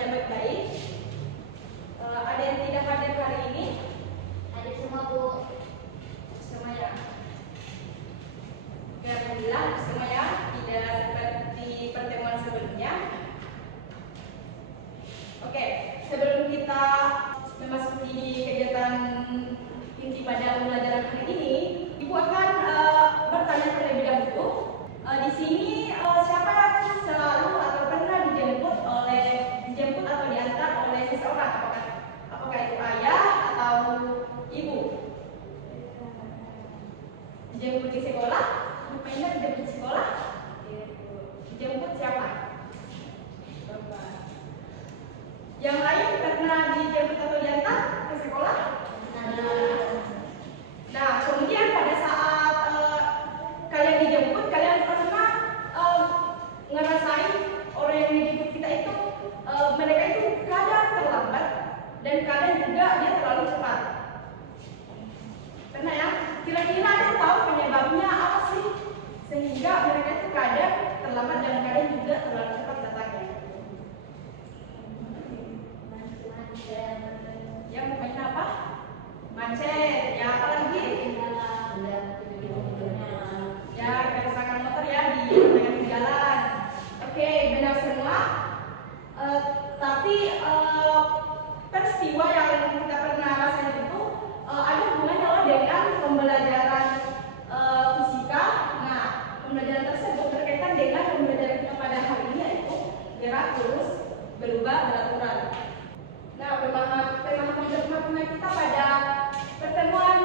semuanya baik-baik. Ada yang tidak hadir hari ini? Hadir semua, Bu. Semuanya. Oke, alhamdulillah semuanya tidak seperti pertemuan sebelumnya. Oke, sebelum kita memasuki kegiatan inti pada pembelajaran hari ini, Ibu akan bertanya terlebih dahulu. Di sini siapa yang selalu atau pernah dijemput atau diantar oleh seseorang? Apakah itu ayah atau ibu? Dijemput di sekolah? Rupanya dijemput di sekolah? Dijemput siapa? Bapak. Yang lain pernah dijemput atau diantar ke sekolah? Nah, kemudian pada saat kalian dijemput, kalian pernah ngerasain orang yang dijemput kita itu mereka itu kadang terlambat dan kadang juga dia terlalu cepat. Pernah ya? Kira-kira ada yang tahu penyebabnya apa sih sehingga mereka itu kadang terlambat dan kadang juga terlalu cepat datangnya? Ya, pokoknya apa? Macet. Ya, apa lagi? Ya, kerusakan motor ya di tengah jalan. Oke, benar semua. Tapi peristiwa yang kita pernah rasain itu ada hubungannya loh dengan pembelajaran fisika. Nah, pembelajaran tersebut berkaitan dengan pembelajaran kita pada hari ini yaitu gerak, lurus, berubah, beraturan. Nah, pemahaman kita pada pertemuan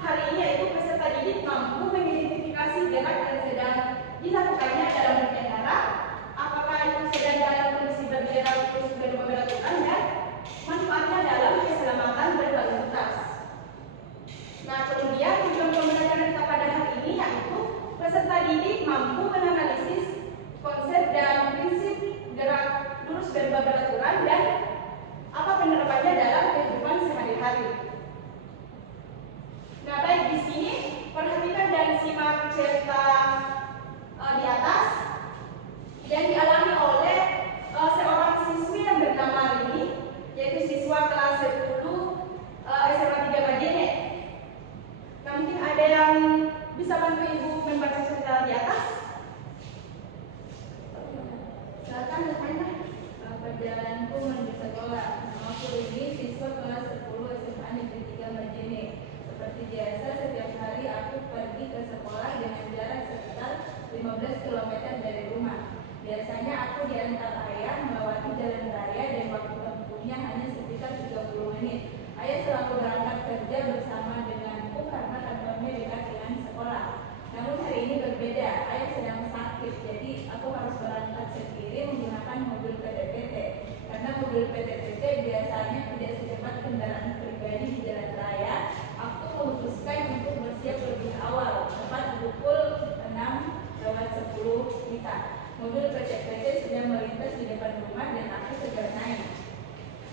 hari ini yaitu peserta didik mampu mengidentifikasi gerak yang sedang dilakukannya dalam berkendara, apakah itu sedang dalam kondisi bergerak terus berubah beraturan dan manfaatnya dalam keselamatan berlalu lintas. Nah, kemudian tujuan pembelajaran kita pada hari ini yaitu peserta didik mampu menganalisis konsep dan prinsip gerak lurus berubah beraturan dan apa penerapannya dalam kehidupan sehari-hari. Nah, baik, di sini perhatikan dan simak cerita di atas yang dialami oleh seorang siswi yang bernama Rini, yaitu siswa kelas 10 SMA 3 Majene. Nah, mungkin ada yang bisa bantu Ibu membaca cerita di atas? Silakan, depannya. Perjalananku menuju sekolah. Namaku Rini, siswa kelas 10 SMA Negeri 3 Majene. Seperti biasa, setiap hari aku pergi ke sekolah dengan jarak sekitar 15 km dari rumah. Biasanya aku diantar ayah melewati jalan raya dan waktu tempuhnya hanya sekitar 30 menit. Ayah selalu berangkat kerja bersama denganku karena kantornya dekat dengan sekolah. Namun hari ini berbeda, ayah sedang sakit, jadi aku harus berangkat sendiri menggunakan mobil PTPT. Karena mobil PTPT biasanya tidak secepat kendaraan pribadi di jalan raya, aku memutuskan untuk bersiap lebih awal, tepat pukul 6:10 WITA. Mobil PTPT sudah melintas di depan rumah dan aku segera naik.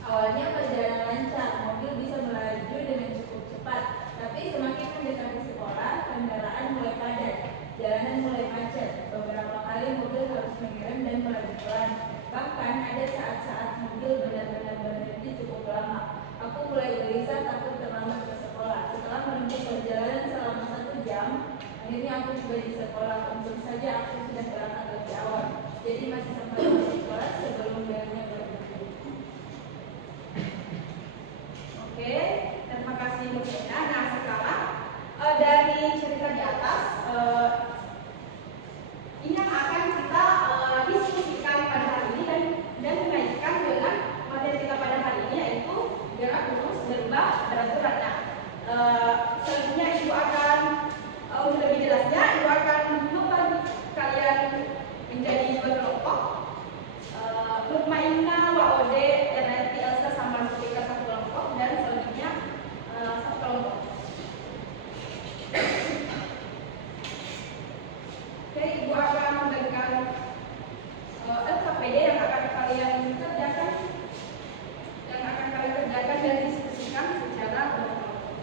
Awalnya perjalanan lancar, mobil bisa melaju dengan cukup cepat, tapi semakin mendekati sekolah, kendaraan mulai padat, jalanan mulai macet. Beberapa kali mobil harus mengerem dan melaju pelan. Bahkan ada saat-saat mobil benar-benar berhenti cukup lama. Aku mulai gelisah takut terlambat ke sekolah. Setelah menempuh perjalanan selama 1 jam, akhirnya aku tiba di sekolah. Untung saja aku sudah berangkat lebih awal, jadi masih sampai di sekolah sebelum belnya berhenti. Oke, terima kasih Bu Ina. Nah, sekarang dari cerita di atas ini yang akan kita diskusikan pada hari ini dan mengaitkan dengan materi kita pada hari ini yaitu gerak lurus berubah beraturan. Nah, selanjutnya Ibu akan untuk lebih jelasnya Ibu akan membagi kalian menjadi 2 kelompok. Mutmainah, Waode, Ernesti, Elsa sama Rufika 1 kelompok dan selanjutnya 1 kelompok. Oke, Ibu akan memberikan LKPD yang akan kalian kerjakan dan diskusikan secara berkelompok.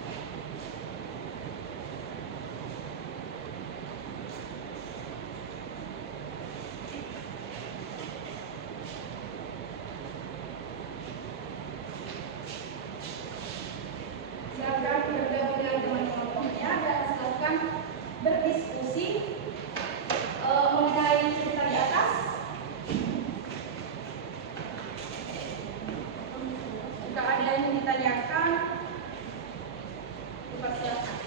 yang ditanyakan, dipersilakan.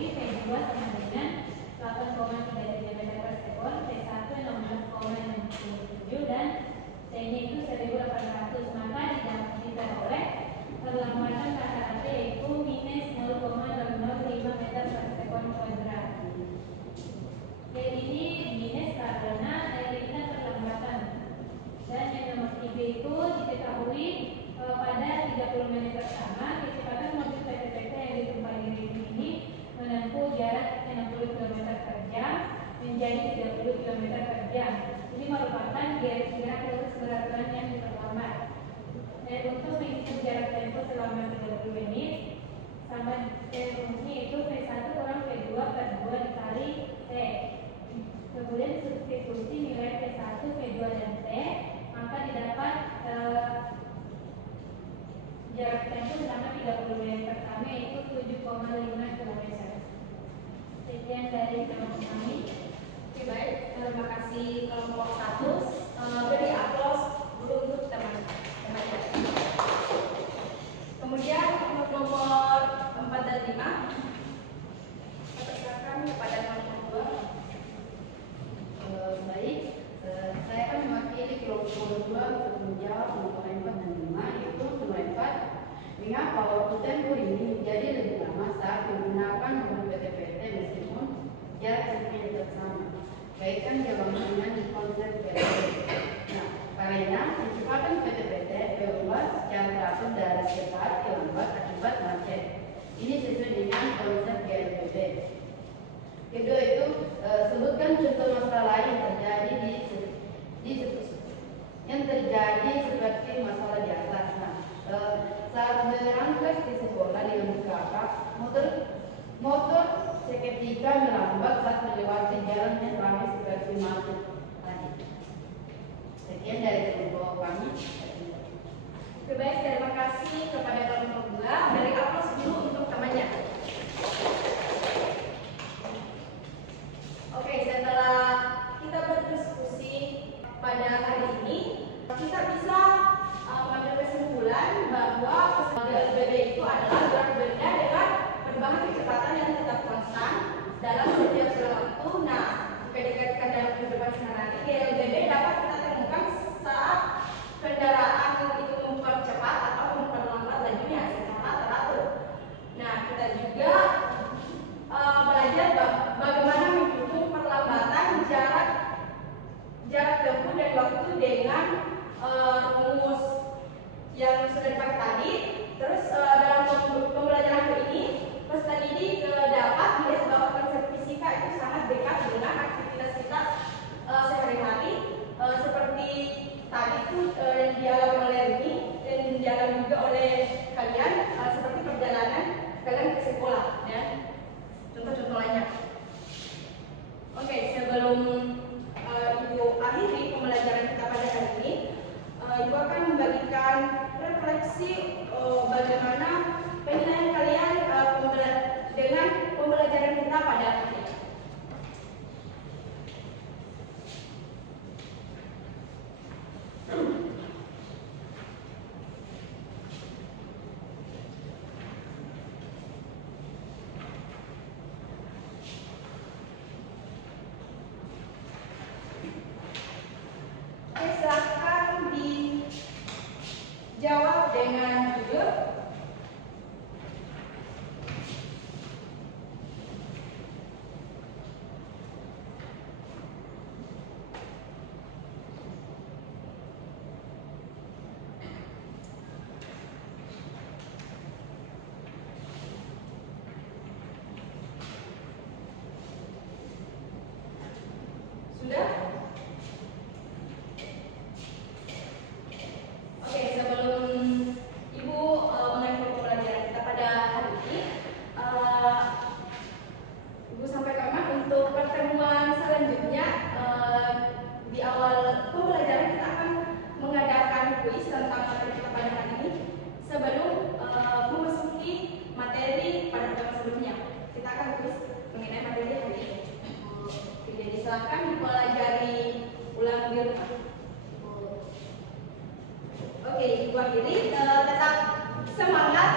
diketahui P2 sama dengan 8,33 meter per sekon, P1 16,67 dan C-nya itu 1800. Maka diperoleh perlambatan rata-rata yaitu minus 0,005 meter per sekon kuadrat. Yang ini minus karena ini perlambatan. Dan yang nomor 3 itu diketahui pada 30 menit pertama kecepatan mobil PT-PT yang ditumpangi Rini ini menempuh jarak 60 km per jam menjadi 30 km per jam. Ini merupakan kira-kira lurus peraturan yang diperlambat. Dan untuk menghitung jarak tempuh selama 30 menit sama rumusnya itu V1 kurang V2 per 2 dikali T. Kemudian substitusi nilai P1, P2 dan T, maka didapat jarak tempuh selama 30 menit pertama yaitu 7,5 km. Sekian dari kelompok kami. Oke, baik, terima kasih kelompok 1. Beri aplaus dulu untuk teman-temannya. Kemudian untuk nomor 4 dan 5 persilakan kepada kelompok 2. Baik, saya akan mewakili kelompok 2 untuk menjawab nomor 4 dan 5, yaitu nomor 4. Mengapa waktu tempuh ini menjadi lebih lama saat menggunakan mobil PT-PT meskipun jarak tempuhnya tetap sama? Kaitkan jawaban dengan konsep PT. Nah, karena kecepatan PT-PT berubah secara teratur dari cepat ke lambat akibat macet. Ini sesuai dengan konsep GLBB. Kedua itu, sebutkan contoh masalah yang terjadi yang terjadi seperti masalah di atas. Nah, saat berangkat ke sekolah dengan kakak, motor seketika melambat saat melewati jalan yang ramai seperti macet tadi. Sekian dari kelompok kami. Oke, baik, terima kasih kepada kelompok 2. Beri aplaus dulu untuk temannya. Oke, setelah kita berdiskusi pada hari ini, kita bisa mengambil kesimpulan bahwa GLBB itu adalah gerak benda dengan perubahan kecepatan yang tetap konstan dalam setiap selang waktu. Nah, jika dikaitkan dalam kehidupan sehari-hari, GLBB dapat kita temukan saat kendaraan itu mempercepat atau memperlambat lajunya secara teratur. Nah, kita juga belajar bagaimana menghitung perlambatan jarak tempuh dan waktu dengan rumus yang sudah dipakai tadi. Terus dalam pembelajaran kali ini peserta didik dapat melihat bahwa konsep fisika itu sangat dekat dengan aktivitas kita sehari-hari, seperti tadi itu yang dialami oleh Rini dan dialami juga oleh kalian, seperti perjalanan kalian ke sekolah ya. Contoh-contoh lainnya. Oke, sebelum Ibu akhiri pembelajaran kita pada hari ini, Ibu akan membagikan refleksi bagaimana penilaian kalian dengan pembelajaran kita pada hari ini. Silakan dijawab dengan jujur. Sudah? Oke, sebelum Ibu mengakhiri pembelajaran kita pada hari ini, Ibu sampaikan untuk pertemuan selanjutnya di awal pembelajaran kita akan mengadakan kuis tentang materi kita pada hari ini sebelum memasuki materi pada pertemuan sebelumnya. Kita akan kuis mengenai materi hari ini. Jadi silakan dipelajari ulang di rumah. Oke, Ibu akhiri, tetap semangat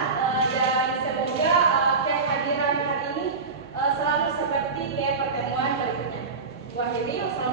dan semoga kehadiran hari ini Wah, ini yang